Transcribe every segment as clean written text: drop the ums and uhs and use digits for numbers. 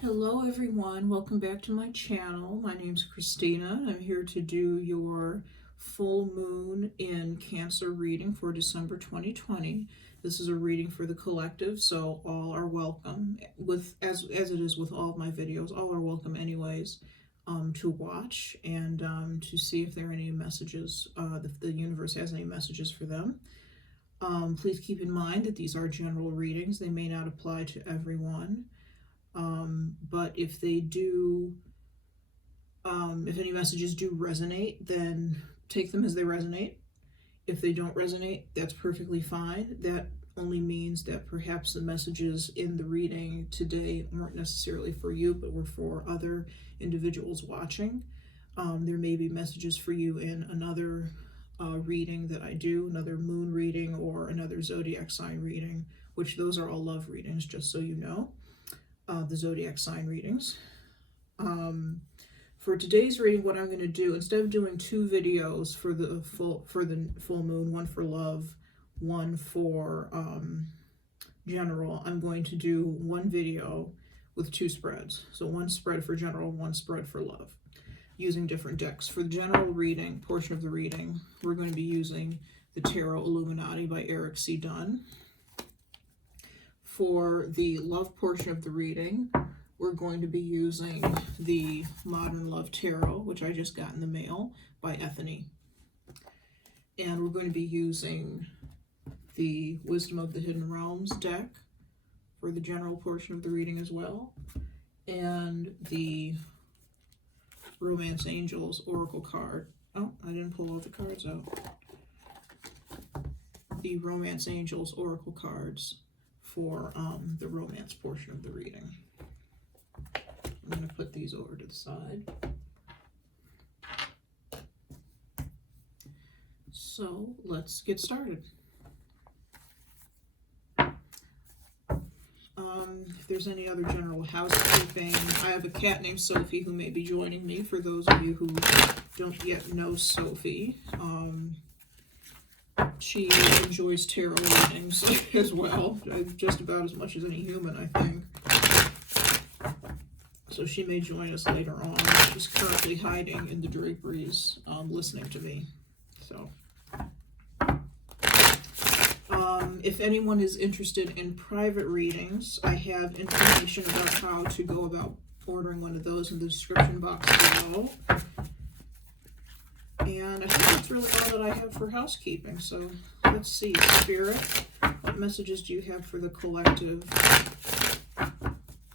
Hello everyone, welcome back to my channel. My name's Christina. I'm here to do your full moon in Cancer reading for December 2020. This is a reading for the collective, so all are welcome. As it is with all of my videos, all are welcome anyways to watch and to see if there are any messages, if the universe has any messages for them. Please keep in mind that these are general readings. They may not apply to everyone. But if they do, if any messages do resonate, then take them as they resonate. If they don't resonate, that's perfectly fine. That only means that perhaps the messages in the reading today weren't necessarily for you, but were for other individuals watching. There may be messages for you in another reading that I do, another moon reading or another zodiac sign reading, which those are all love readings, just so you know. The zodiac sign readings. For today's reading, what I'm going to do, instead of doing two videos for the full moon, one for love, one for general, I'm going to do one video with two spreads. So one spread for general, one spread for love, using different decks. For the general reading, portion of the reading, we're going to be using the Tarot Illuminati by Erik Dunne. For the love portion of the reading, we're going to be using the Modern Love Tarot, which I just got in the mail, by Ethony. And we're going to be using the Wisdom of the Hidden Realms deck for the general portion of the reading as well. And the Romance Angels Oracle card. Oh, I didn't pull all the cards out. The Romance Angels Oracle cards for the romance portion of the reading. I'm going to put these over to the side. So let's get started. If there's any other general housekeeping, I have a cat named Sophie who may be joining me. For those of you who don't yet know Sophie, she enjoys tarot readings as well, just about as much as any human, I think. So she may join us later on. She's currently hiding in the draperies, listening to me. So, if anyone is interested in private readings, I have information about how to go about ordering one of those in the description box below. And I think that's really all that I have for housekeeping. So let's see, Spirit, what messages do you have for the collective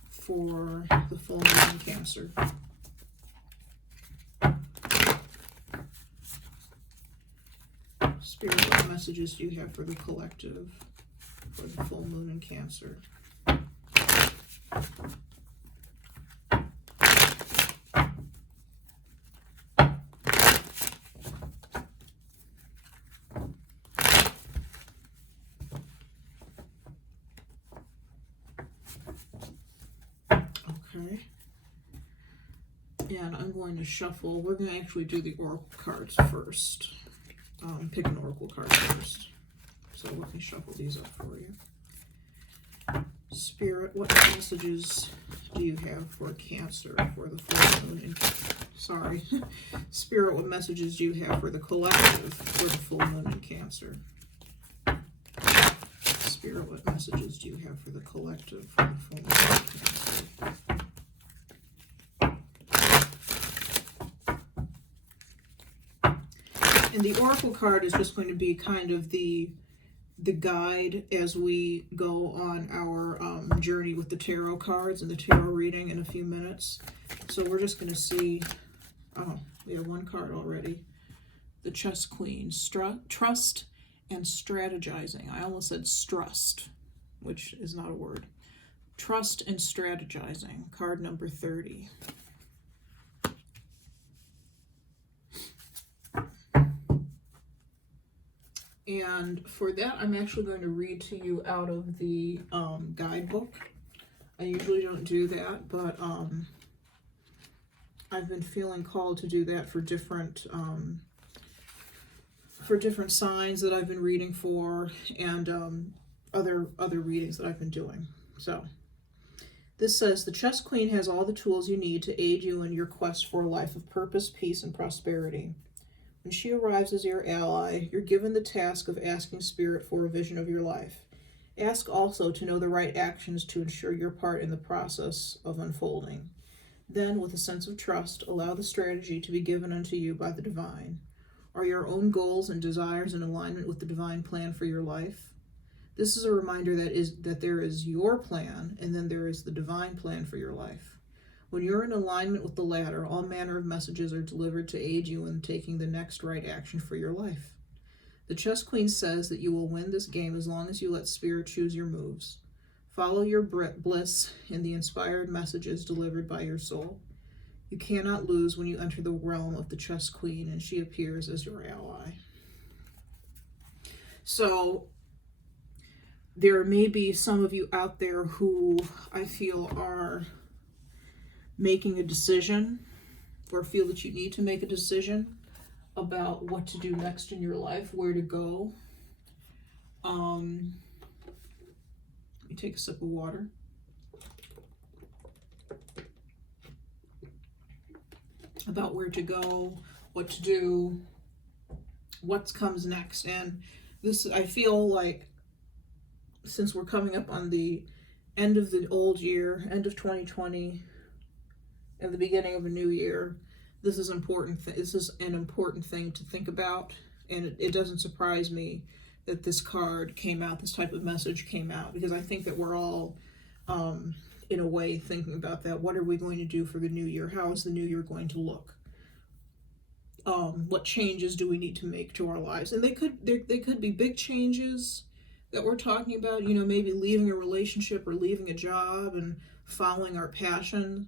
for the full moon in Cancer? Spirit, what messages do you have for the collective for the full moon in Cancer? Okay. And I'm going to shuffle. We're going to actually do the oracle cards first. Pick an oracle card first. So let me shuffle these up for you. Spirit, what messages do you have for Cancer for the full moon in Sorry. Spirit, what messages do you have for the collective for the full moon in Cancer? Spirit, what messages do you have for the collective for the full moon in Cancer? And the oracle card is just going to be kind of the guide as we go on our journey with the tarot cards and the tarot reading in a few minutes. So we're just going to see, oh, we have one card already. The Chess Queen, Trust and Strategizing. I almost said strust, which is not a word. Trust and Strategizing, card number 30. And for that, I'm actually going to read to you out of the guidebook. I usually don't do that, but I've been feeling called to do that for different signs that I've been reading for, and other readings that I've been doing. So This says, the Chess Queen has all the tools you need to aid you in your quest for a life of purpose, peace, and prosperity. When she arrives as your ally, you're given the task of asking Spirit for a vision of your life. Ask also to know the right actions to ensure your part in the process of unfolding. Then, with a sense of trust, allow the strategy to be given unto you by the divine. Are your own goals and desires in alignment with the divine plan for your life? This is a reminder that there is your plan, and then there is the divine plan for your life. When you're in alignment with the latter, all manner of messages are delivered to aid you in taking the next right action for your life. The Chess Queen says that you will win this game as long as you let Spirit choose your moves. Follow your bliss in the inspired messages delivered by your soul. You cannot lose when you enter the realm of the Chess Queen, and she appears as your ally. So, there may be some of you out there who I feel are making a decision, or feel that you need to make a decision about what to do next in your life, where to go. Let me take a sip of water. About where to go, what to do, what comes next. And this, I feel like, since we're coming up on the end of the old year, end of 2020, and the beginning of a new year, this is important. This is an important thing to think about, and it doesn't surprise me that this card came out, this type of message came out, because I think that we're all, in a way, thinking about that. What are we going to do for the new year? How is the new year going to look? What changes do we need to make to our lives? And they could be big changes that we're talking about, you know, maybe leaving a relationship or leaving a job and following our passion,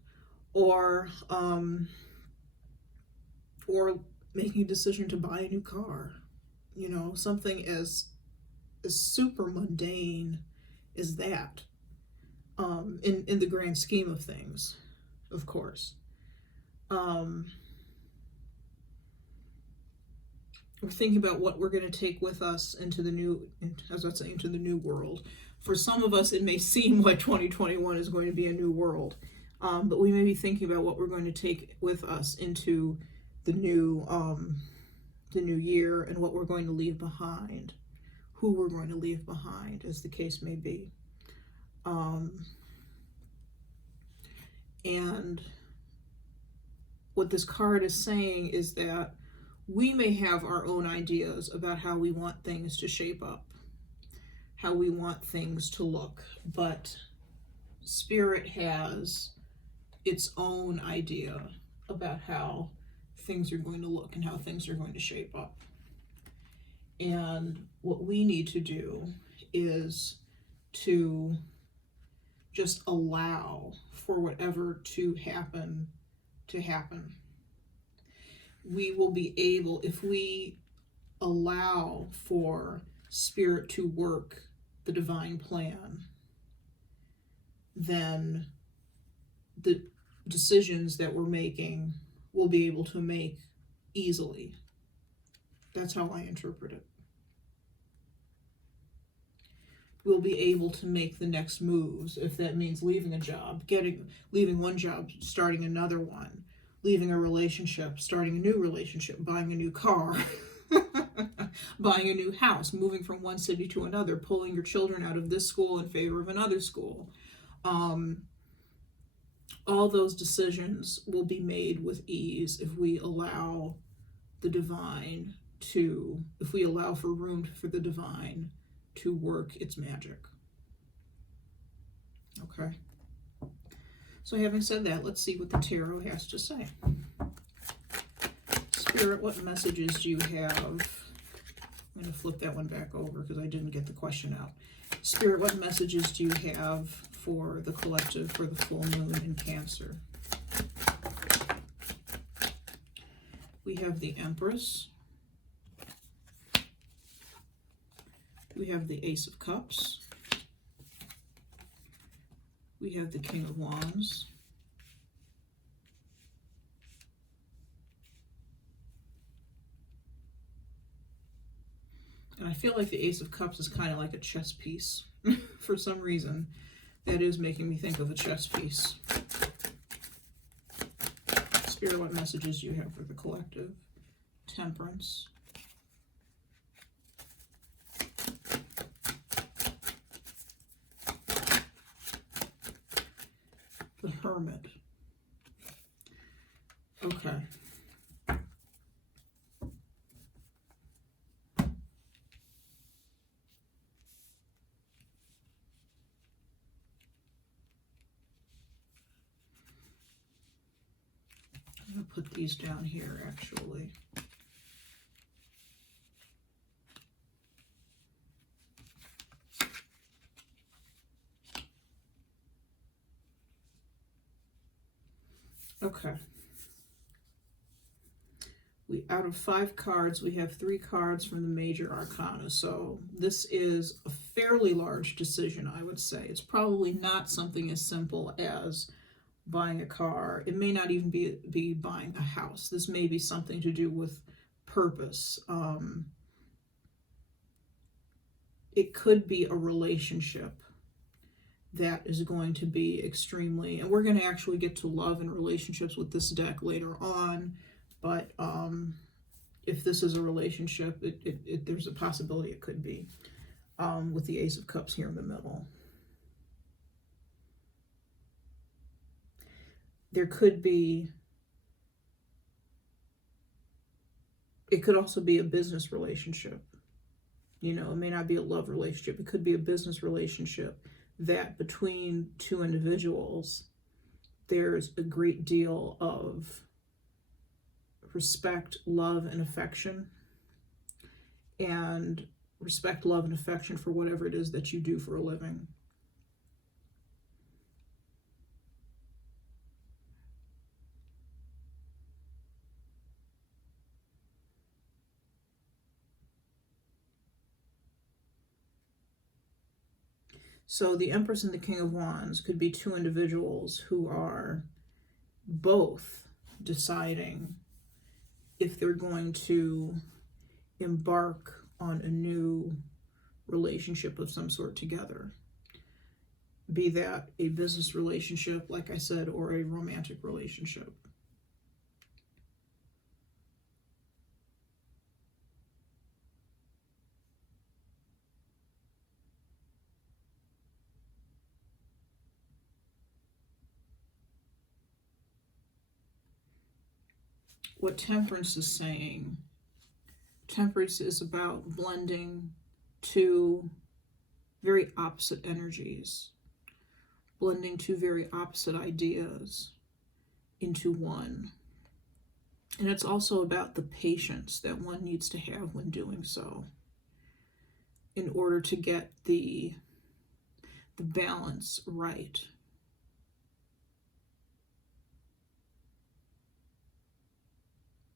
or making a decision to buy a new car, you know, something as super mundane as that, in the grand scheme of things, of course. We're thinking about what we're going to take with us into the new, as I was saying, into the new world. For some of us, it may seem like 2021 is going to be a new world, but we may be thinking about what we're going to take with us into the new year, and what we're going to leave behind, who we're going to leave behind, as the case may be. And what this card is saying is that we may have our own ideas about how we want things to shape up, how we want things to look, but Spirit has its own idea about how things are going to look and how things are going to shape up. And what we need to do is to just allow for whatever to happen. We will be able, if we allow for Spirit to work the divine plan, then the decisions that we're making we'll be able to make easily. That's how I interpret it. We'll be able to make the next moves, if that means leaving a job, leaving one job, starting another one, leaving a relationship, starting a new relationship, buying a new car, buying a new house, moving from one city to another, pulling your children out of this school in favor of another school. All those decisions will be made with ease if we allow the divine to, if we allow for room for the divine to work its magic. Okay. So having said that, let's see what the tarot has to say. Spirit, what messages do you have? I'm going to flip that one back over because I didn't get the question out. Spirit, what messages do you have for the collective for the full moon in Cancer? We have the Empress. We have the Ace of Cups. We have the King of Wands. And I feel like the Ace of Cups is kind of like a chess piece for some reason. That is making me think of a chess piece. Spirit, what messages do you have for the collective? Temperance. The Hermit. Okay. I'm going to put these down here, actually. Okay. Out of 5 cards, we have 3 cards from the major arcana. So this is a fairly large decision, I would say. It's probably not something as simple as buying a car. It may not even be buying a house. This may be something to do with purpose. It could be a relationship that is going to be extremely, and we're going to actually get to love and relationships with this deck later on, but if this is a relationship, there's a possibility it could be, with the Ace of Cups here in the middle. There could be, it could also be a business relationship. You know, it may not be a love relationship. It could be a business relationship that between 2 individuals, there's a great deal of respect, love, and affection. And respect, love, and affection for whatever it is that you do for a living. So the Empress and the King of Wands could be 2 individuals who are both deciding if they're going to embark on a new relationship of some sort together. Be that a business relationship, like I said, or a romantic relationship. What Temperance is saying, Temperance is about blending 2 very opposite energies, blending 2 very opposite ideas into one. And it's also about the patience that one needs to have when doing so in order to get the balance right.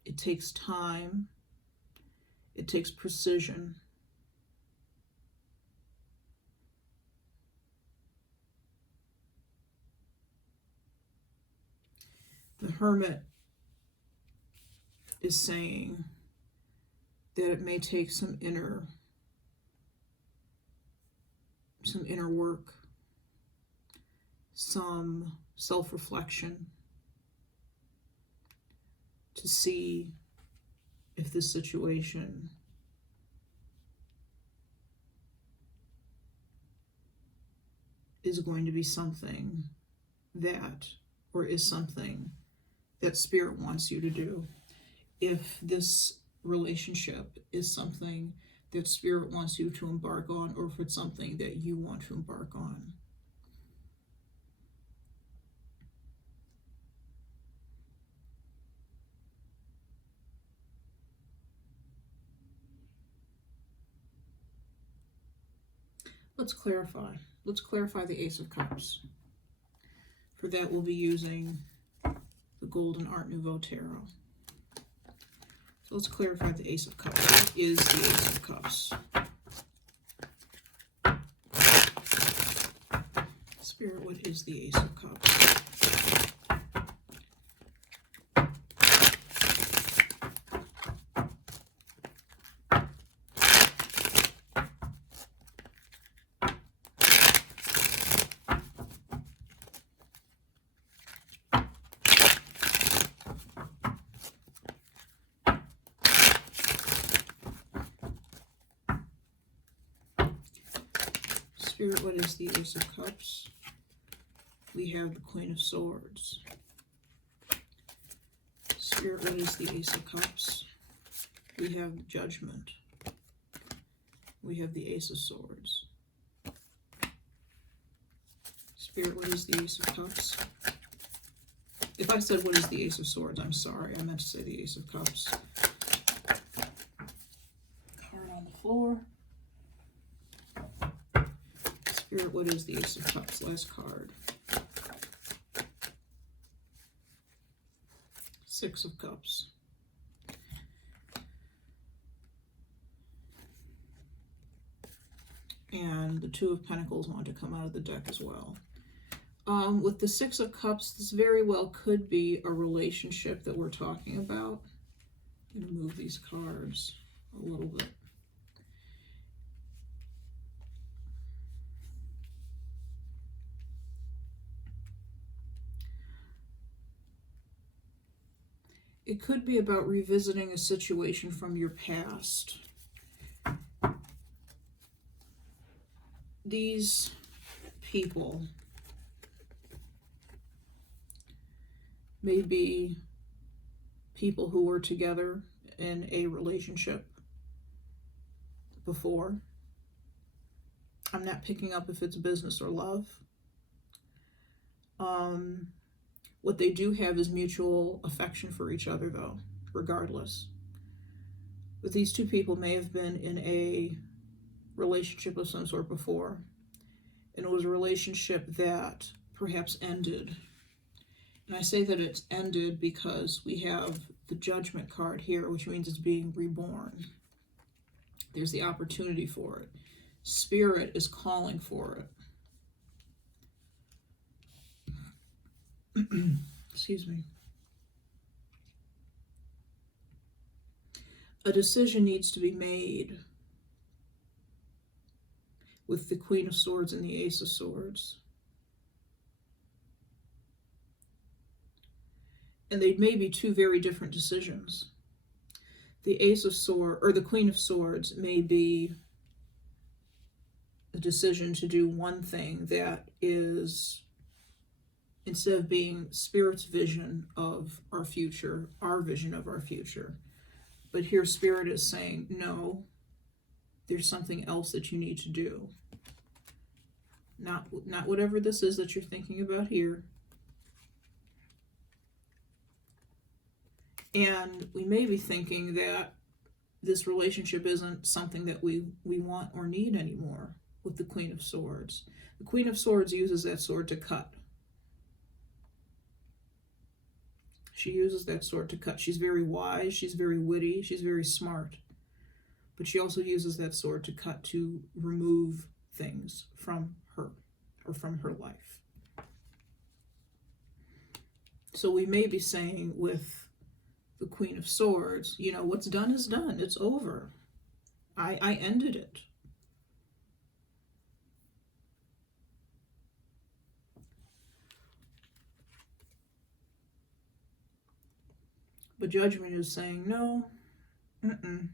It takes time. It takes precision. The Hermit is saying that it may take some inner work, some self-reflection to see if this situation is going to be something that, or is something that Spirit wants you to do. If this relationship is something that Spirit wants you to embark on, or if it's something that you want to embark on. Let's clarify. Let's clarify the Ace of Cups. For that, we'll be using the Golden Art Nouveau Tarot. So let's clarify the Ace of Cups. What is the Ace of Cups? Spirit, what is the Ace of Cups? Spirit, what is the Ace of Cups? We have the Queen of Swords. Spirit, what is the Ace of Cups? We have the Judgment. We have the Ace of Swords. Spirit, what is the Ace of Cups? If I said what is the Ace of Swords, I'm sorry. I meant to say the Ace of Cups. Card on the floor. Spirit, what is the Ace of Cups? Last card. Six of Cups. And the Two of Pentacles want to come out of the deck as well. With the Six of Cups, this very well could be a relationship that we're talking about. I'm going to move these cards a little bit. It could be about revisiting a situation from your past. These people may be people who were together in a relationship before. I'm not picking up if it's business or love. What they do have is mutual affection for each other, though, regardless. But these two people may have been in a relationship of some sort before, and it was a relationship that perhaps ended. And I say that it's ended because we have the Judgment card here, which means it's being reborn. There's the opportunity for it. Spirit is calling for it. Excuse me. A decision needs to be made with the Queen of Swords and the Ace of Swords. And they may be two very different decisions. The Ace of Swords, or the Queen of Swords, may be a decision to do one thing that is, instead of being Spirit's vision of our future, our vision of our future. But here Spirit is saying, no, there's something else that you need to do. Not whatever this is that you're thinking about here. And we may be thinking that this relationship isn't something that we want or need anymore with the Queen of Swords. The Queen of Swords uses that sword to cut. She uses that sword to cut. She's very wise, she's very witty, she's very smart. But she also uses that sword to cut, to remove things from her or from her life. So we may be saying with the Queen of Swords, you know, what's done is done. It's over. I ended it. But Judgment is saying, no, I'm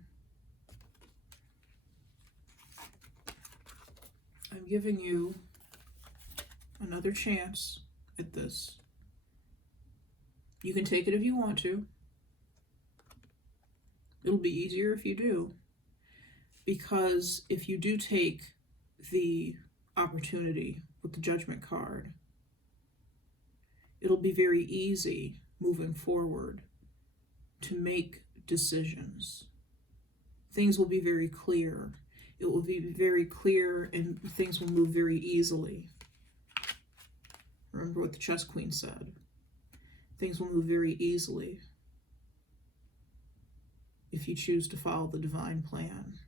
giving you another chance at this. You can take it if you want to. It'll be easier if you do. Because if you do take the opportunity with the Judgment card, it'll be very easy moving forward to make decisions. Things will be very clear. It will be very clear and things will move very easily. Remember what the Chess Queen said. Things will move very easily if you choose to follow the divine plan.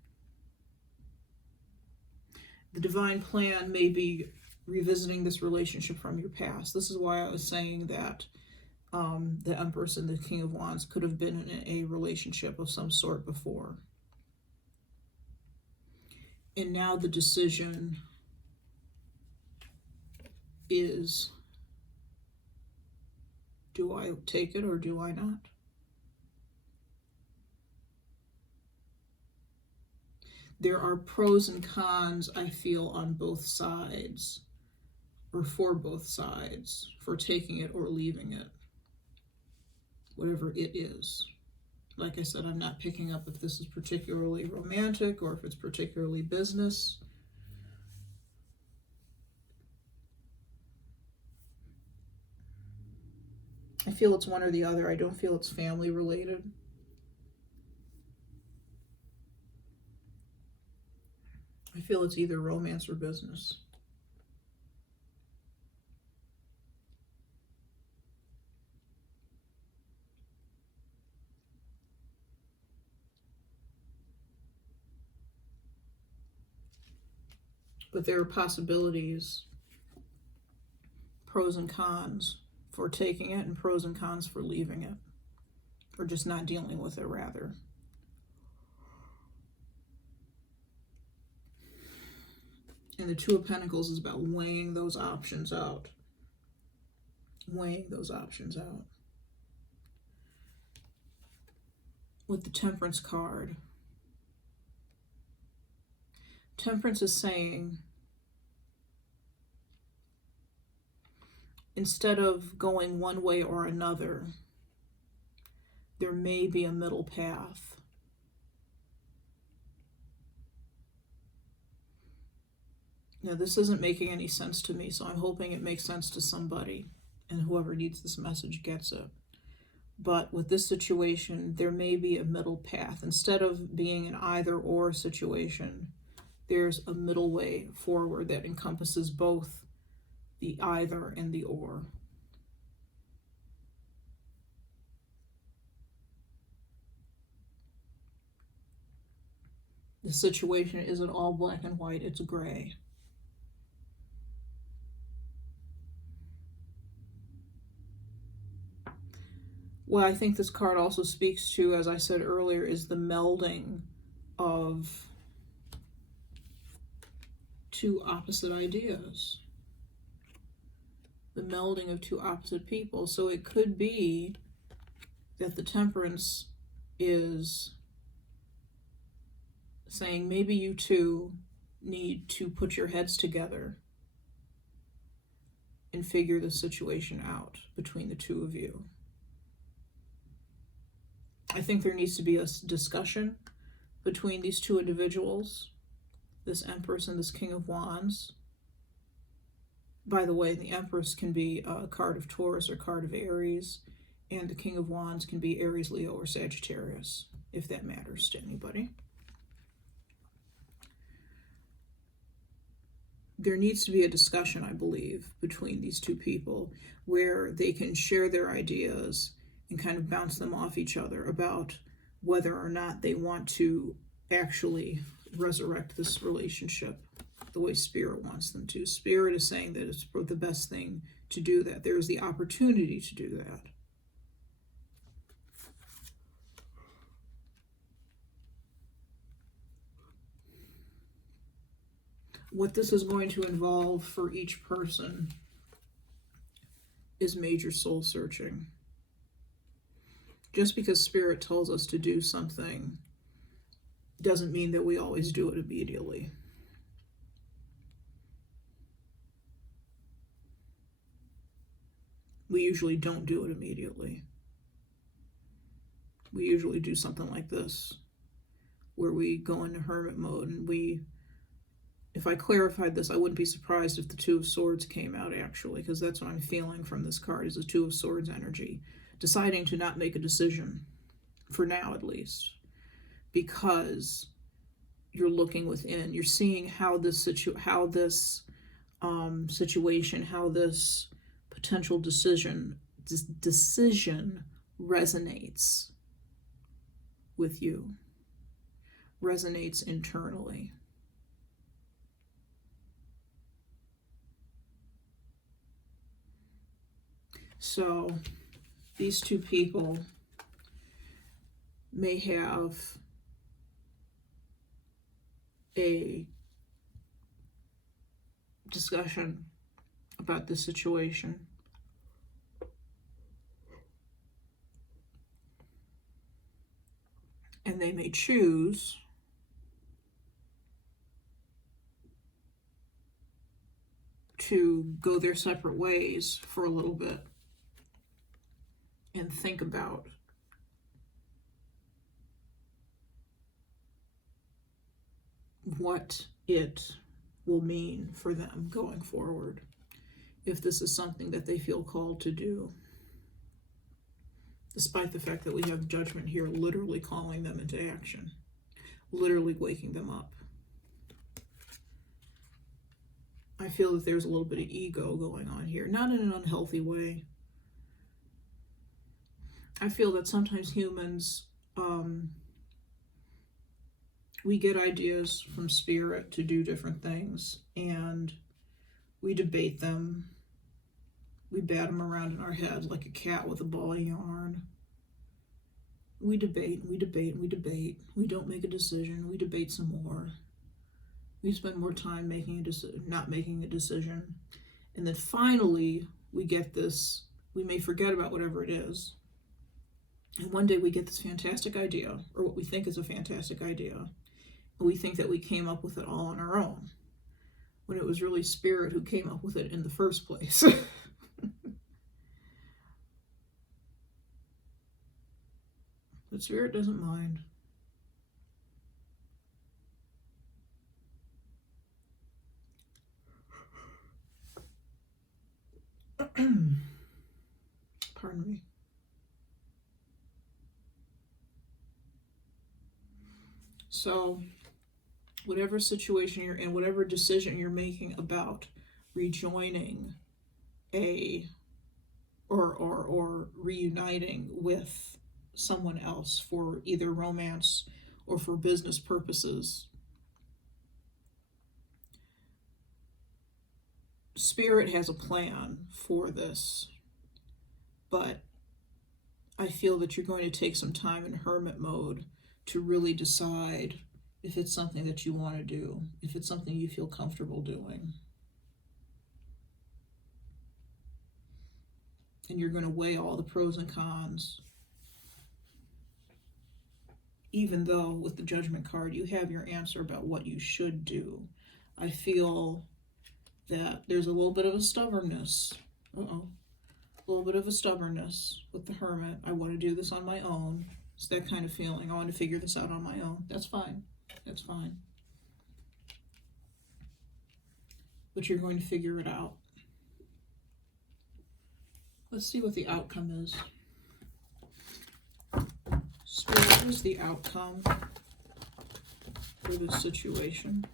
The divine plan may be revisiting this relationship from your past. This is why I was saying that the Empress and the King of Wands could have been in a relationship of some sort before. And now the decision is, do I take it or do I not? There are pros and cons, I feel, on both sides, or for both sides, for taking it or leaving it, whatever it is. Like I said, I'm not picking up if this is particularly romantic or if it's particularly business. I feel it's one or the other. I don't feel it's family related. I feel it's either romance or business. But there are possibilities, pros and cons for taking it and pros and cons for leaving it, or just not dealing with it, rather. And the Two of Pentacles is about weighing those options out. Weighing those options out. With the Temperance card, Temperance is saying, instead of going one way or another, there may be a middle path. Now, this isn't making any sense to me, so I'm hoping it makes sense to somebody, and whoever needs this message gets it. But with this situation, there may be a middle path. Instead of being an either-or situation, there's a middle way forward that encompasses both the either and the or. The situation isn't all black and white, it's gray. What I think this card also speaks to, as I said earlier, is the melding of two opposite ideas. The melding of two opposite people. So it could be that the Temperance is saying maybe you two need to put your heads together and figure the situation out between the two of you. I think there needs to be a discussion between these two individuals, this Empress and this King of Wands. By the way, the Empress can be a card of Taurus or card of Aries, and the King of Wands can be Aries, Leo, or Sagittarius, if that matters to anybody. There needs to be a discussion, I believe, between these two people where they can share their ideas and kind of bounce them off each other about whether or not they want to actually resurrect this relationship the way Spirit wants them to. Spirit is saying that it's the best thing to do that. There's the opportunity to do that. What this is going to involve for each person is major soul searching. Just because Spirit tells us to do something doesn't mean that we always do it immediately. We usually don't do it immediately. We usually do something like this, where we go into hermit mode, and if I clarified this, I wouldn't be surprised if the Two of Swords came out, actually, because that's what I'm feeling from this card, is the Two of Swords energy. Deciding to not make a decision, for now at least, because you're looking within. You're seeing how this situation, how this potential decision resonates with you, resonates internally. So these two people may have a discussion about this situation. And they may choose to go their separate ways for a little bit and think about what it will mean for them going forward, if this is something that they feel called to do, despite the fact that we have judgment here literally calling them into action, literally waking them up. I feel that there's a little bit of ego going on here, not in an unhealthy way. I feel that sometimes humans, we get ideas from spirit to do different things, and we debate them. We bat them around in our head like a cat with a ball of yarn. We debate, we debate, we debate. We don't make a decision. We debate some more. We spend more time making a decision, not making a decision. And then finally, we get this, we may forget about whatever it is. And one day we get this fantastic idea, or what we think is a fantastic idea. And we think that we came up with it all on our own, when it was really spirit who came up with it in the first place. But spirit doesn't mind. Pardon me. So, whatever situation you're in, whatever decision you're making about rejoining or reuniting with someone else for either romance or for business purposes, Spirit has a plan for this, but I feel that you're going to take some time in hermit mode to really decide if it's something that you want to do, if it's something you feel comfortable doing. And you're going to weigh all the pros and cons. Even though with the Judgment card, you have your answer about what you should do. I feel that there's a little bit of a stubbornness. A little bit of a stubbornness with the Hermit. I want to do this on my own. It's that kind of feeling. I want to figure this out on my own. That's fine. That's fine. But you're going to figure it out. Let's see what the outcome is. Spirit, what is the outcome for this situation?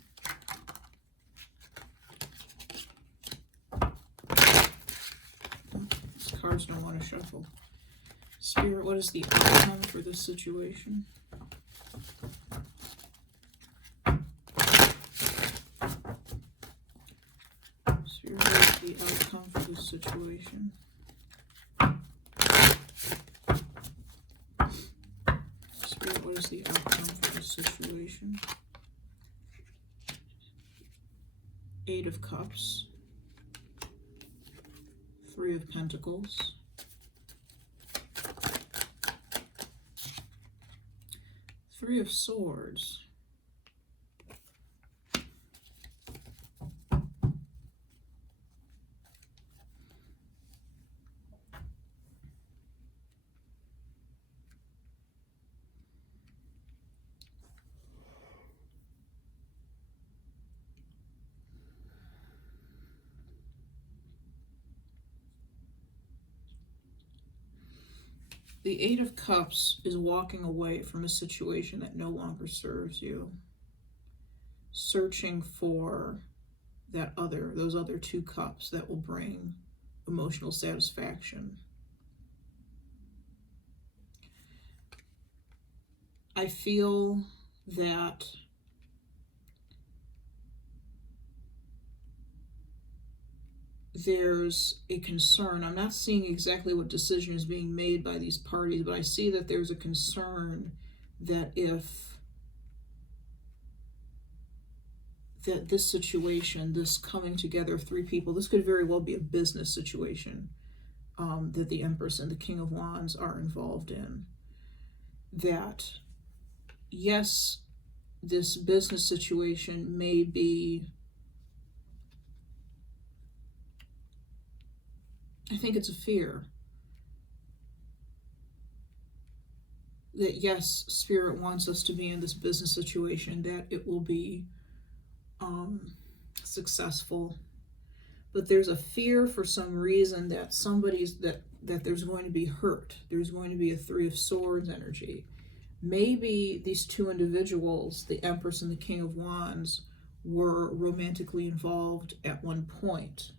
These cards don't want to shuffle. Spirit, what is the outcome for this situation? Spirit, what is the outcome for this situation? Spirit, what is the outcome for this situation? Eight of Cups. Three of Pentacles. Three of Swords. The Eight of Cups is walking away from a situation that no longer serves you, searching for those other two cups that will bring emotional satisfaction. I feel that there's a concern. I'm not seeing exactly what decision is being made by these parties, but I see that there's a concern that that this situation, this coming together of three people, this could very well be a business situation that the Empress and the King of Wands are involved in. That, yes, this business situation may be I think it's a fear that, yes, Spirit wants us to be in this business situation, that it will be successful, but there's a fear for some reason that that there's going to be hurt. There's going to be a Three of Swords energy. Maybe these two individuals, the Empress and the King of Wands, were romantically involved at one point,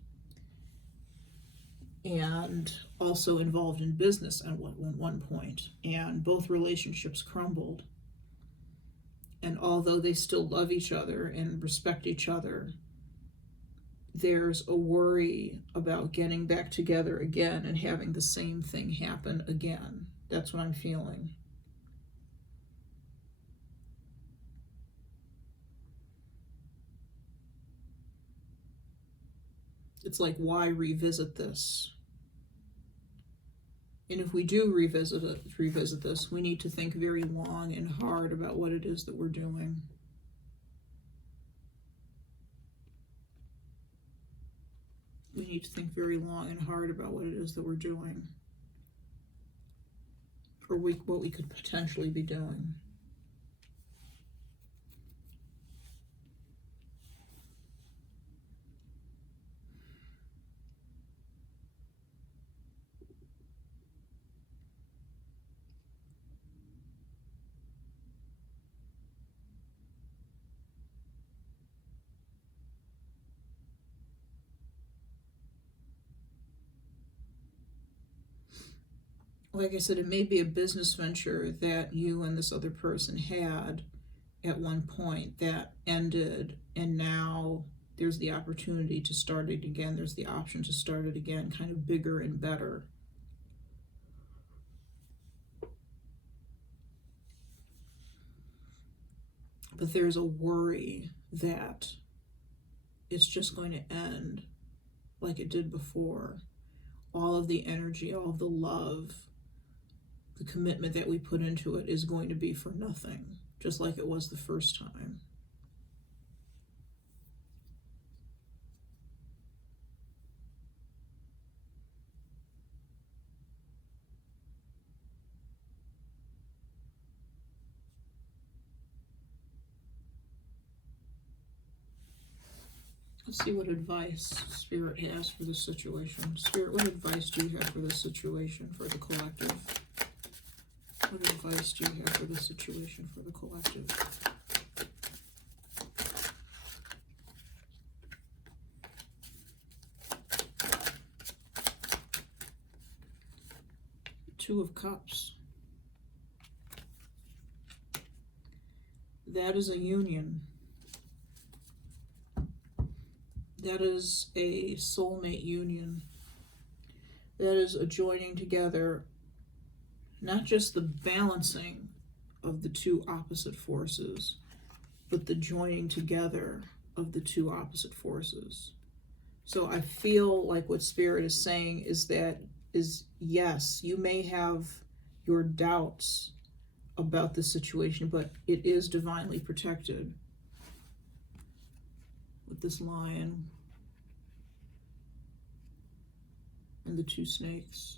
and also involved in business at one point, and both relationships crumbled. And although they still love each other and respect each other, there's a worry about getting back together again and having the same thing happen again. That's what I'm feeling. It's like, why revisit this? And if we do revisit this, we need to think very long and hard about what it is that we're doing. We need to think very long and hard about what it is that we're doing, or what we could potentially be doing. Like I said, it may be a business venture that you and this other person had at one point that ended, and now there's the opportunity to start it again. There's the option to start it again, kind of bigger and better. But there's a worry that it's just going to end like it did before. All of the energy, all of the love, the commitment that we put into it is going to be for nothing, just like it was the first time. Let's see what advice Spirit has for this situation. Spirit, what advice do you have for this situation, for the collective? What advice do you have for this situation, for the collective? Two of Cups. That is a union. That is a soulmate union. That is a joining together, not just the balancing of the two opposite forces, but the joining together of the two opposite forces. So I feel like what Spirit is saying is yes, you may have your doubts about the situation, but it is divinely protected. With this lion and the two snakes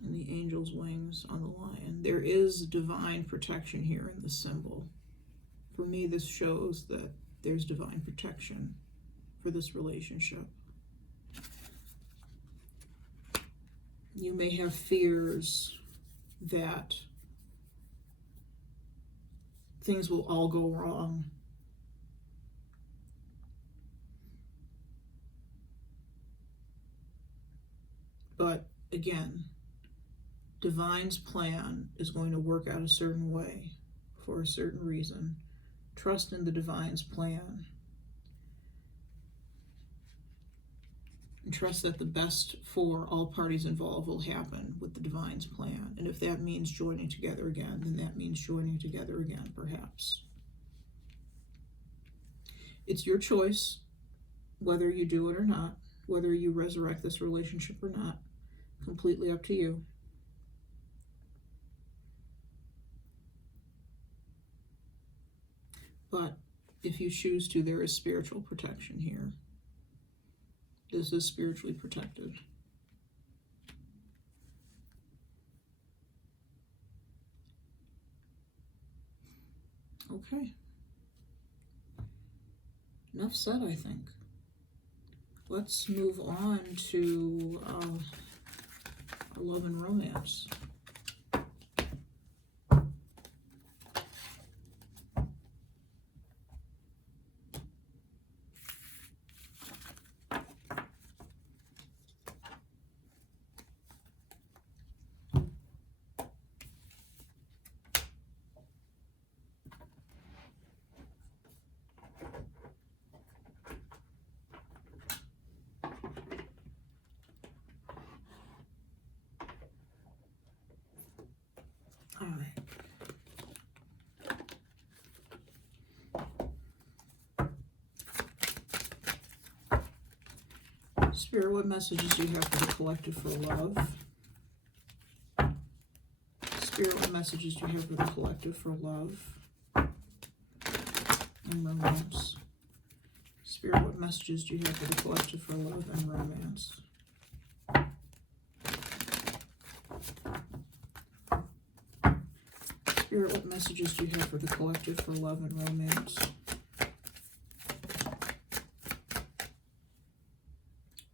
and the angel's wings on the lion. There is divine protection here in this symbol. For me, this shows that there's divine protection for this relationship. You may have fears that things will all go wrong. But again, Divine's plan is going to work out a certain way for a certain reason. Trust in the Divine's plan. And trust that the best for all parties involved will happen with the Divine's plan. And if that means joining together again, then that means joining together again, perhaps. It's your choice whether you do it or not, whether you resurrect this relationship or not. Completely up to you. But if you choose to, there is spiritual protection here. This is spiritually protected. Okay. Enough said, I think. Let's move on to our love and romance. All right. Spirit, what messages do you have for the collective for love? Spirit, what messages do you have for the collective for love and romance? Spirit, what messages do you have for the collective for love and romance? Spirit, what messages do you have for the collective for love and romance?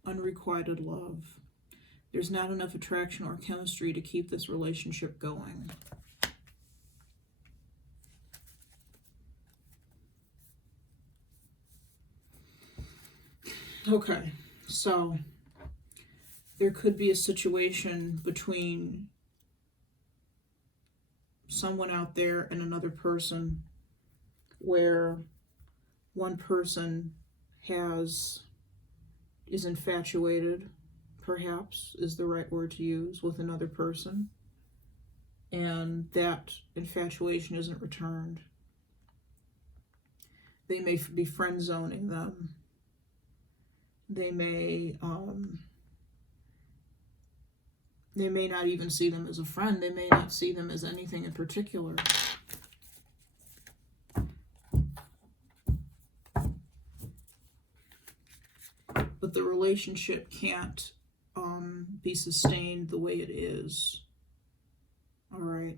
Unrequited love. There's not enough attraction or chemistry to keep this relationship going. Okay, so there could be a situation between someone out there and another person where one person is infatuated, perhaps is the right word to use, with another person, and that infatuation isn't returned. They may be friend zoning them. They may not even see them as a friend. They may not see them as anything in particular. But the relationship can't be sustained the way it is. All right.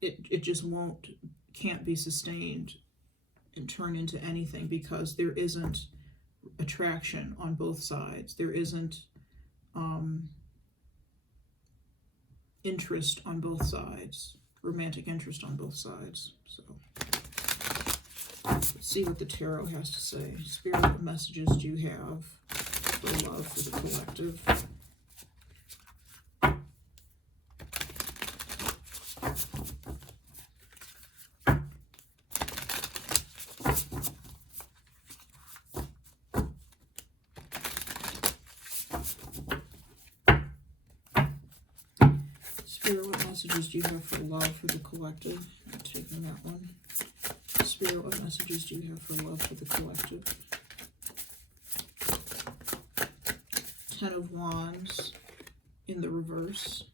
It just can't be sustained and turn into anything because there isn't attraction on both sides. There isn't interest on both sides, romantic interest on both sides. So let's see what the tarot has to say. Spirit, what messages do you have for love for the collective? Spirit, what messages do you have for love for the collective? I'm taking that one. Spirit, what messages do you have for love for the collective? 10 of Wands in the reverse.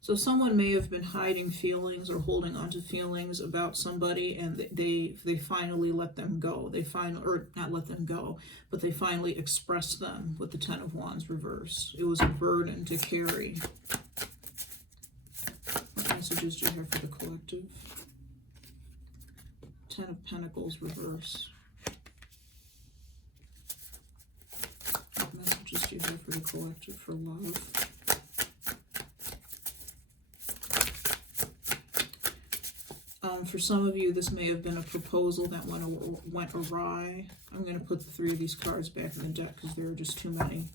So someone may have been hiding feelings or holding on to feelings about somebody, and they finally let them go. Or not let them go, but they finally expressed them with the 10 of Wands reverse. It was a burden to carry. What messages do you have for the collective? 10 of Pentacles reverse. What messages do you have for the collective for love? For some of you, this may have been a proposal that went awry. I'm going to put the 3 of these cards back in the deck because there are just too many.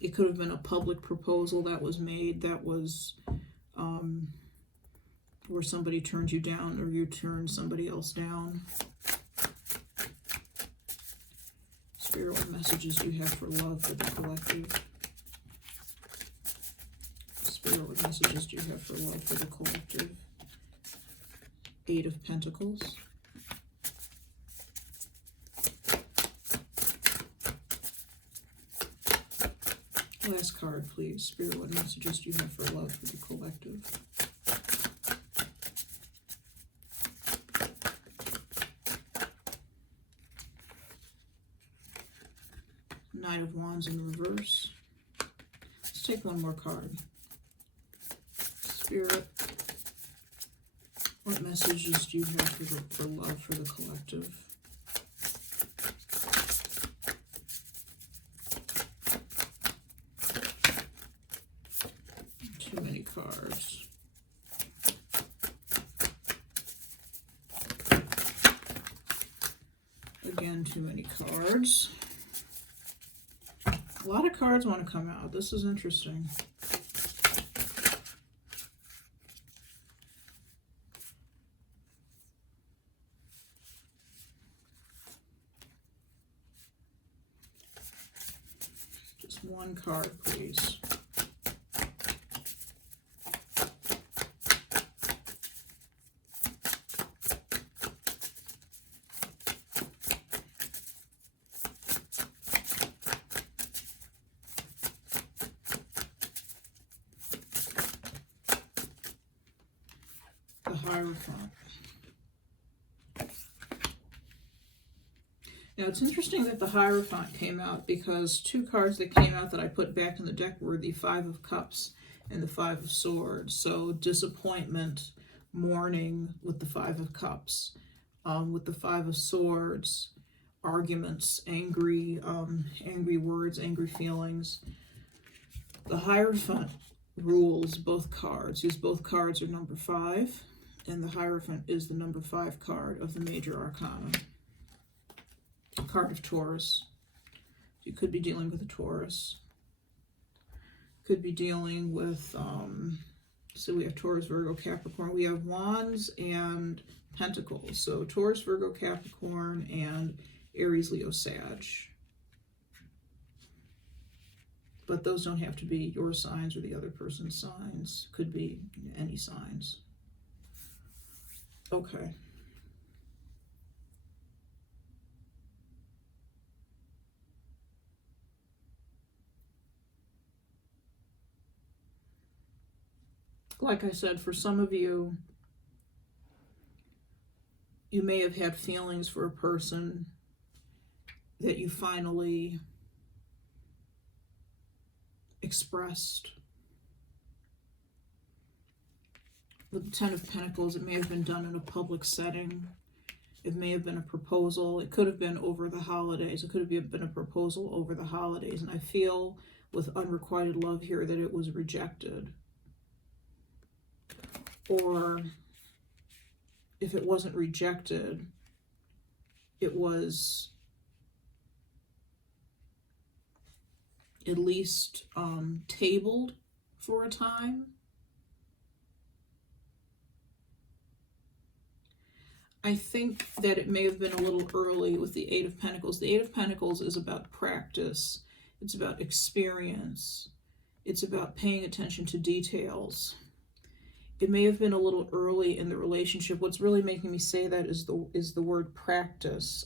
It could have been a public proposal that was made that was where somebody turned you down or you turned somebody else down. Spirit, what messages do you have for love for the collective? Spirit, what messages do you have for love for the collective? 8 of Pentacles. Last card, please. Spirit, what messages do you have for love for the collective? Knight of Wands in reverse. Let's take one more card. Spirit, what messages do you have for love for the collective? Too many cards. Again, too many cards. A lot of cards want to come out. This is interesting. Just one card, please. The Hierophant. Now it's interesting that the Hierophant came out, because two cards that came out that I put back in the deck were the Five of Cups and the Five of Swords. So disappointment, mourning with the Five of Cups. With the Five of Swords, arguments, angry words, angry feelings. The Hierophant rules both cards. These both cards are number 5. And the Hierophant is the number 5 card of the Major Arcana. Card of Taurus. You could be dealing with a Taurus. Could be dealing with, so we have Taurus, Virgo, Capricorn. We have Wands and Pentacles. So Taurus, Virgo, Capricorn, and Aries, Leo, Sag. But those don't have to be your signs or the other person's signs. Could be any signs. Okay. Like I said, for some of you, you may have had feelings for a person that you finally expressed. With the Ten of Pentacles, it may have been done in a public setting. It may have been a proposal. It could have been over the holidays. It could have been a proposal over the holidays. And I feel with unrequited love here that it was rejected. Or if it wasn't rejected, it was at least tabled for a time. I think that it may have been a little early with the Eight of Pentacles. The Eight of Pentacles is about practice. It's about experience. It's about paying attention to details. It may have been a little early in the relationship. What's really making me say that is the word practice.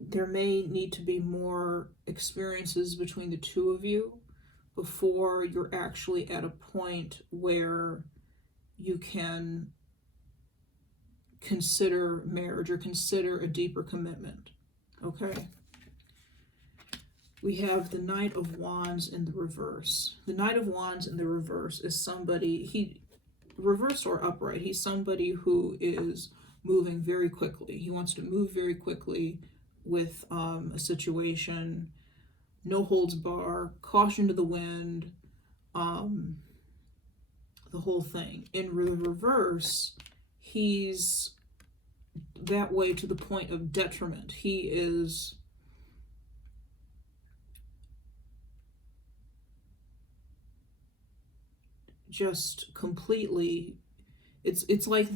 There may need to be more experiences between the two of you before you're actually at a point where you can consider marriage or consider a deeper commitment. Okay? We have the Knight of Wands in the reverse. The Knight of Wands in the reverse is somebody, reversed or upright, he's somebody who is moving very quickly. He wants to move very quickly with a situation. No holds bar, caution to the wind, the whole thing. In the reverse, he's that way to the point of detriment. He is just completely, it's like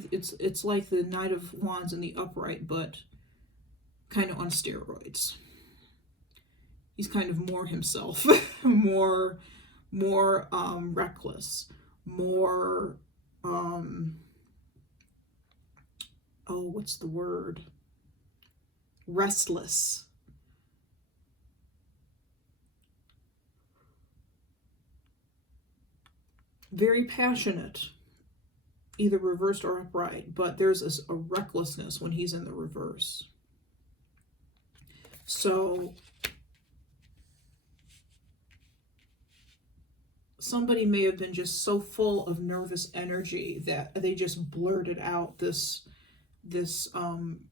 the Knight of Wands in the upright, but kind of on steroids. He's kind of more himself, more reckless, more what's the word? Restless. Very passionate, either reversed or upright, but there's a recklessness when he's in the reverse. So somebody may have been just so full of nervous energy that they just blurted out this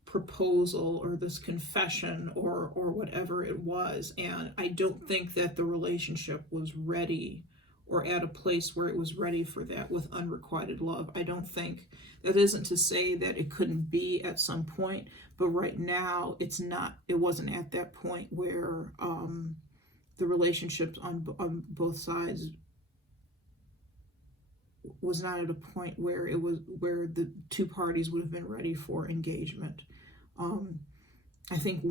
proposal or this confession or whatever it was. And I don't think that the relationship was ready or at a place where it was ready for that with unrequited love. I don't think. That isn't to say that it couldn't be at some point, but right now it's not. It wasn't at that point where the relationships on both sides was not at a point where the two parties would have been ready for engagement. I think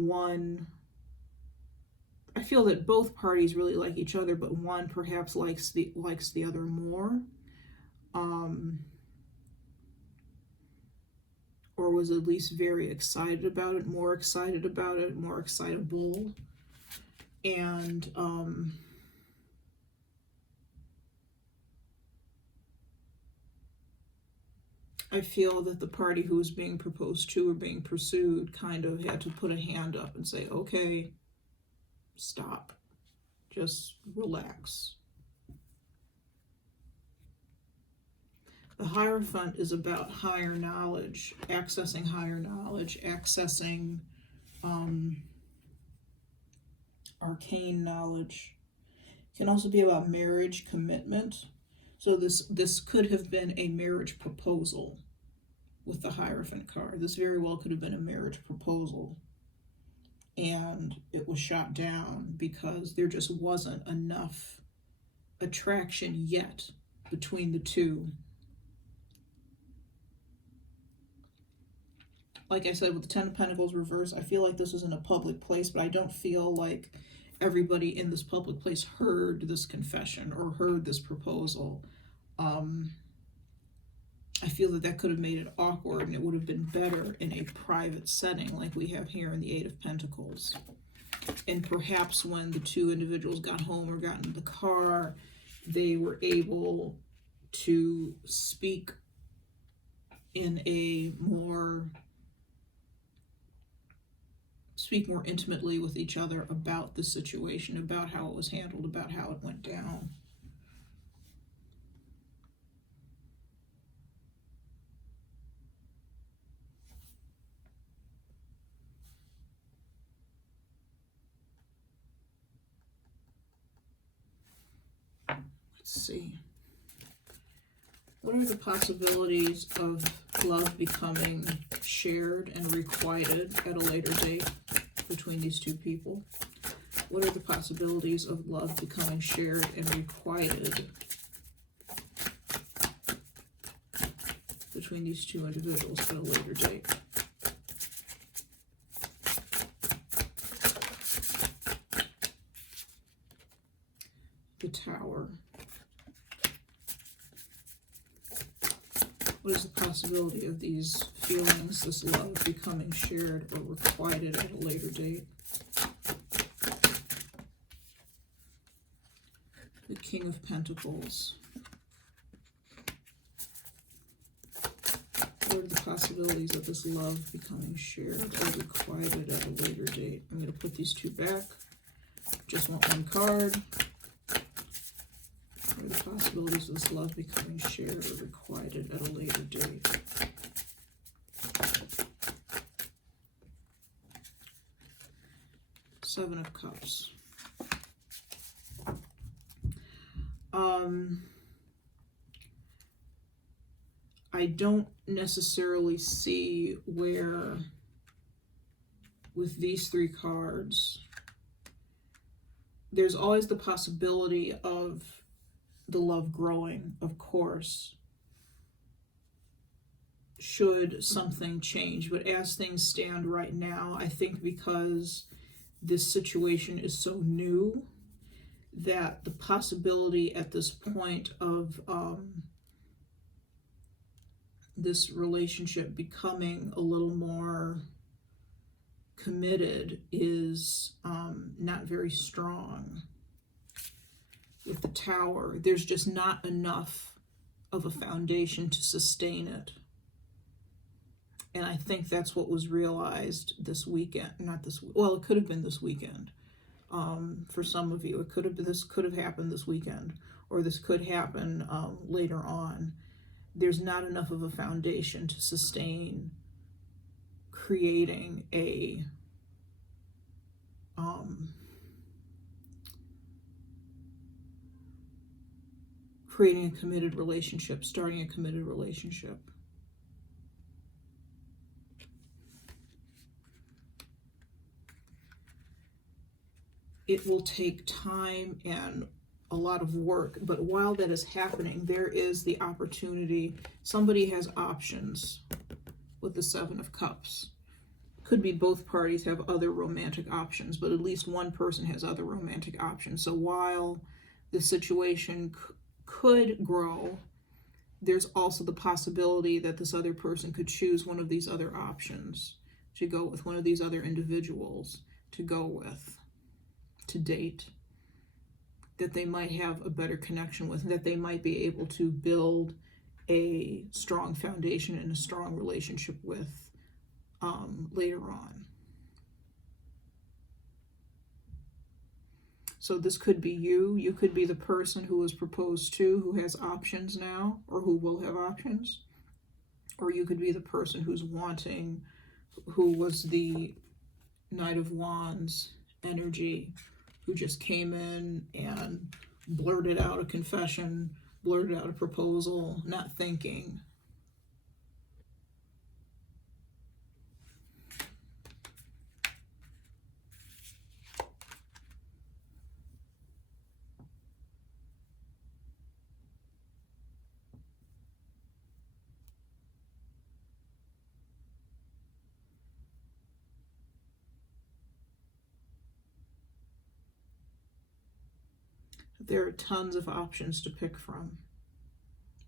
I feel that both parties really like each other, but one perhaps likes the other more, or was at least very excited about it, more excitable, and I feel that the party who was being proposed to or being pursued kind of had to put a hand up and say, okay, stop, just relax. The Hierophant is about higher knowledge, accessing arcane knowledge. It can also be about marriage, commitment. So this could have been a marriage proposal with the Hierophant card. This very well could have been a marriage proposal. And it was shot down because there just wasn't enough attraction yet between the two. Like I said, with the Ten of Pentacles reversed, I feel like this was in a public place, but I don't feel like everybody in this public place heard this confession or heard this proposal. I feel that could have made it awkward, and it would have been better in a private setting like we have here in the Eight of Pentacles. And perhaps when the two individuals got home or got in the car, they were able to speak in a more intimately with each other about the situation, about how it was handled, about how it went down. Let's see. What are the possibilities of love becoming shared and requited at a later date between these two people? What are the possibilities of love becoming shared and requited between these two individuals at a later date? The Tower. What is the possibility of these feelings, this love, becoming shared or requited at a later date? The King of Pentacles. What are the possibilities of this love becoming shared or requited at a later date? I'm going to put these two back. Just want one card. What are the possibilities of this love becoming shared or requited at a later date? Seven of Cups. I don't necessarily see where, with these three cards, there's always the possibility of the love growing, of course, should something change. But as things stand right now, I think because this situation is so new, that the possibility at this point of this relationship becoming a little more committed is not very strong. With the Tower, there's just not enough of a foundation to sustain it. And I think that's what was realized this weekend. Not this, well, it could have been this weekend. For some of you, it could have been, this could have happened this weekend, or this could happen later on. There's not enough of a foundation to sustain creating a committed relationship, starting a committed relationship. It will take time and a lot of work, but while that is happening, there is the opportunity. Somebody has options with the Seven of Cups. Could be both parties have other romantic options, but at least one person has other romantic options. So while the situation could grow, there's also the possibility that this other person could choose one of these other options, to go with one of these other individuals, to go with, to date, that they might have a better connection with, that they might be able to build a strong foundation and a strong relationship with later on. So this could be you. You could be the person who was proposed to, who has options now, or who will have options. Or you could be the person who's wanting, who was the Knight of Wands energy, who just came in and blurted out a confession, blurted out a proposal, not thinking. There are tons of options to pick from.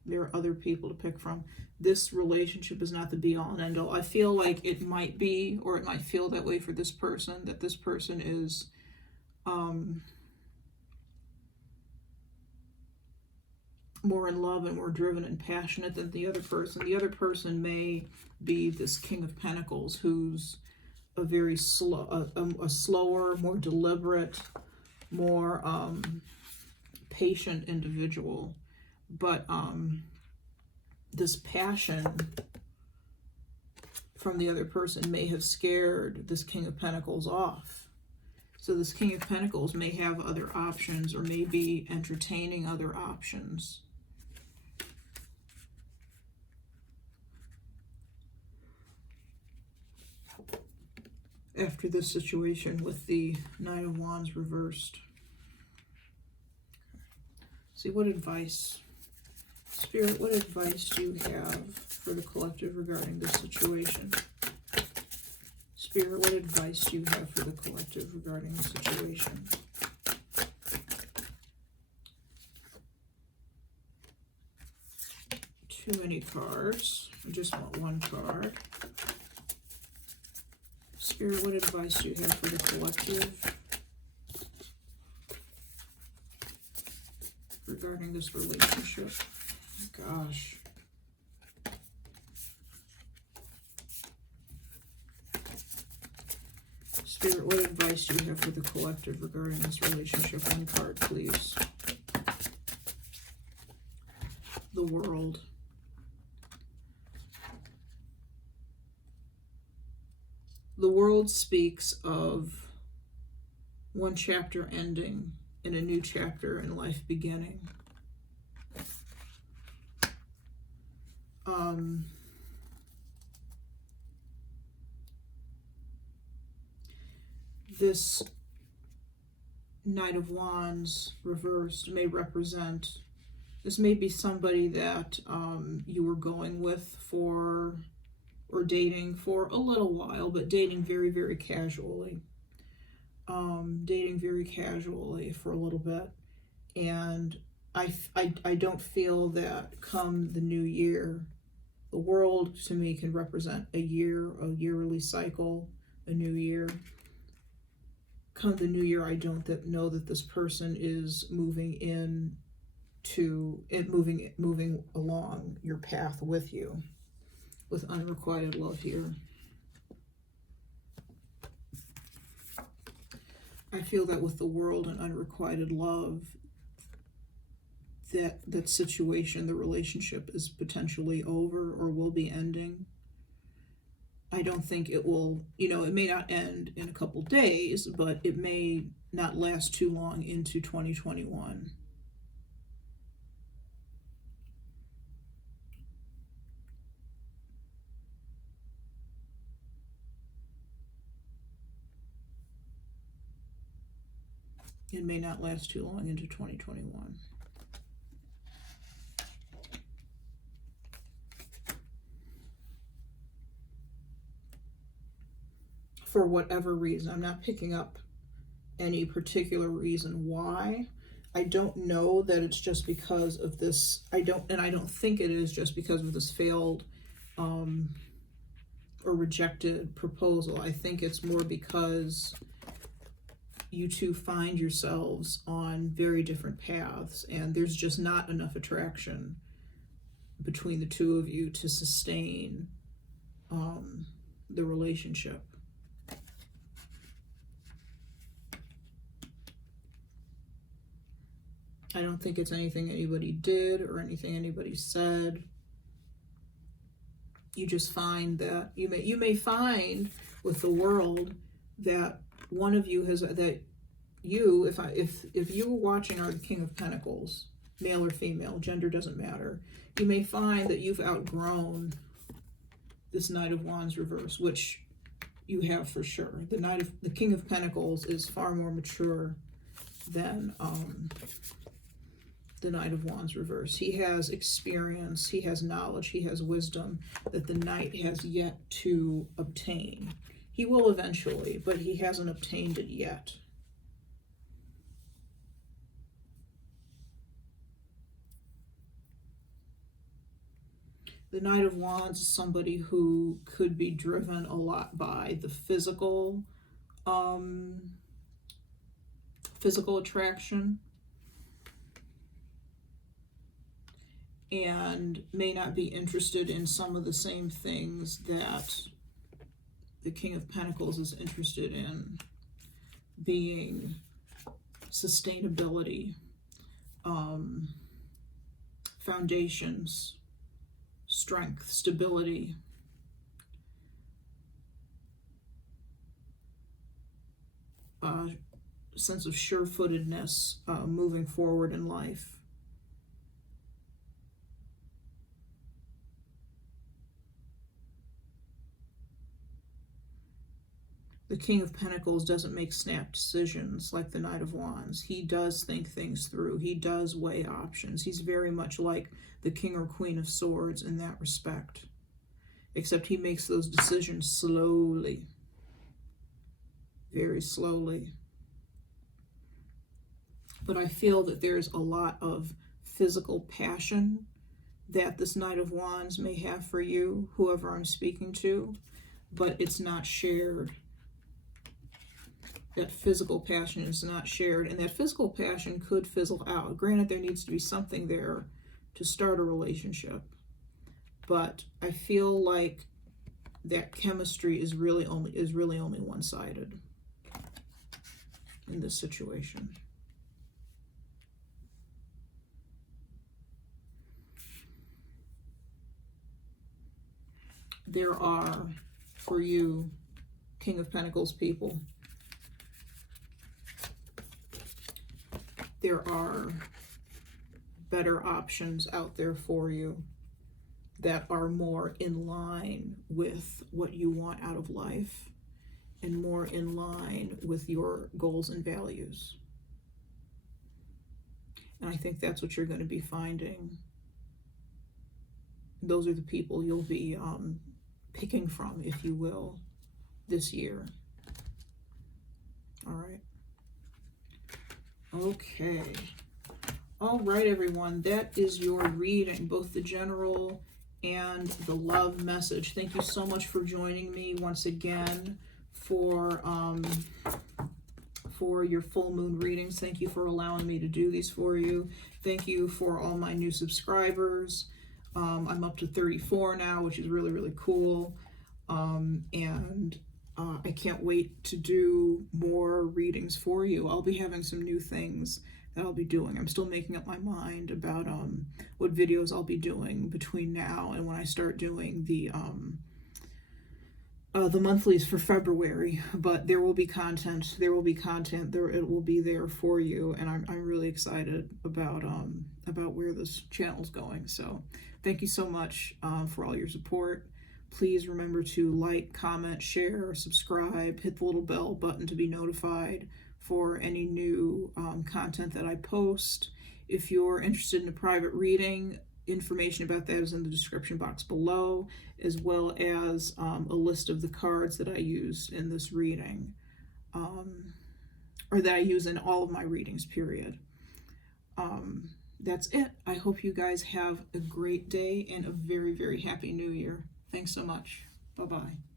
There are other people to pick from. This relationship is not the be-all and end-all. I feel like it might be, or it might feel that way for this person, that this person is more in love and more driven and passionate than the other person. The other person may be this King of Pentacles, who's a very slow, a slower, more deliberate, more patient individual. But this passion from the other person may have scared this King of Pentacles off. So this King of Pentacles may have other options, or may be entertaining other options. After this situation with the Knight of Wands reversed. See, what advice, Spirit, what advice do you have for the collective regarding this situation? Spirit, what advice do you have for the collective regarding the situation? Too many cards. I just want one card. Spirit, what advice do you have for the collective regarding this relationship? Gosh. Spirit, what advice do you have for the collective regarding this relationship? One card, please. The World. The World speaks of one chapter ending and a new chapter in life beginning. This Knight of Wands reversed may represent, this may be somebody that you were going with for, or dating for a little while, but dating very, very casually. Dating very casually for a little bit. And I don't feel that come the new year, the World to me can represent a year, a yearly cycle, a new year. Come the new year, I don't know that this person is moving moving along your path with you. with unrequited love here. I feel that with the world and unrequited love, that situation, the relationship is potentially over or will be ending. I don't think it will, you know, it may not end in a couple days, but it may not last too long into 2021. It may not last too long into 2021. For whatever reason, I'm not picking up any particular reason why. I don't know that it's just because of this. I don't think it is just because of this failed or rejected proposal. I think it's more because you two find yourselves on very different paths, and there's just not enough attraction between the two of you to sustain the relationship. I don't think it's anything anybody did or anything anybody said. You just find that you may find with the world that one of you has, that you, if you were watching are the King of Pentacles, male or female, gender doesn't matter, you may find that you've outgrown this Knight of Wands reverse, which you have for sure. The King of Pentacles is far more mature than the Knight of Wands reverse. He has experience, he has knowledge, he has wisdom that the Knight has yet to obtain. He will eventually, but he hasn't obtained it yet. The Knight of Wands is somebody who could be driven a lot by the physical attraction, and may not be interested in some of the same things that the King of Pentacles is interested in, being sustainability, foundations, strength, stability, sense of sure-footedness, moving forward in life. The King of Pentacles doesn't make snap decisions like the Knight of Wands. He does think things through. He does weigh options. He's very much like the King or Queen of Swords in that respect, except he makes those decisions slowly, very slowly. But I feel that there's a lot of physical passion that this Knight of Wands may have for you, whoever I'm speaking to, but it's not shared. That physical passion is not shared, and that physical passion could fizzle out. Granted, there needs to be something there to start a relationship, but I feel like that chemistry is really only one-sided in this situation. There are, for you, King of Pentacles people, there are better options out there for you that are more in line with what you want out of life and more in line with your goals and values. And I think that's what you're going to be finding. Those are the people you'll be picking from, if you will, this year. All right. Okay. All right, everyone. That is your reading, both the general and the love message. Thank you so much for joining me once again for your full moon readings. Thank you for allowing me to do these for you. Thank you for all my new subscribers. I'm up to 34 now, which is really, really cool. And I can't wait to do more readings for you. I'll be having some new things that I'll be doing. I'm still making up my mind about what videos I'll be doing between now and when I start doing the monthlies for February. But there will be content. There will be content. There, it will be there for you, and I'm really excited about where this channel's going. So thank you so much for all your support. Please remember to like, comment, share, subscribe, hit the little bell button to be notified for any new content that I post. If you're interested in a private reading, information about that is in the description box below, as well as a list of the cards that I used in this reading, or that I use in all of my readings, period. That's it. I hope you guys have a great day and a very, very happy new year. Thanks so much. Bye-bye.